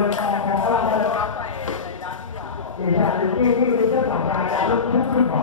ที่ที่ที่เป็นเจ้าของรายการลูกทุ่งขึ้นหอ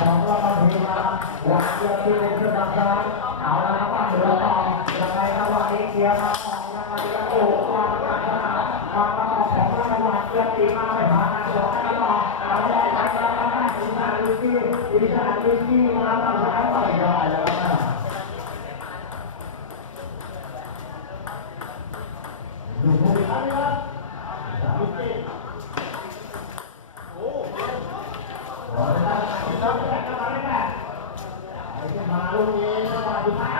ของรอบเทวาหลักเกียร์ที่เป็นเครื่องดับร้อนเอาละครับว่าเหลือต่อยังไงครับวันนี้เกียร์มาของยังไงกระโดดวางกระถางวางกระถางของรางวัลเกียร์ตีมาไม่ผ่าน รงนี้สวัสดีครับ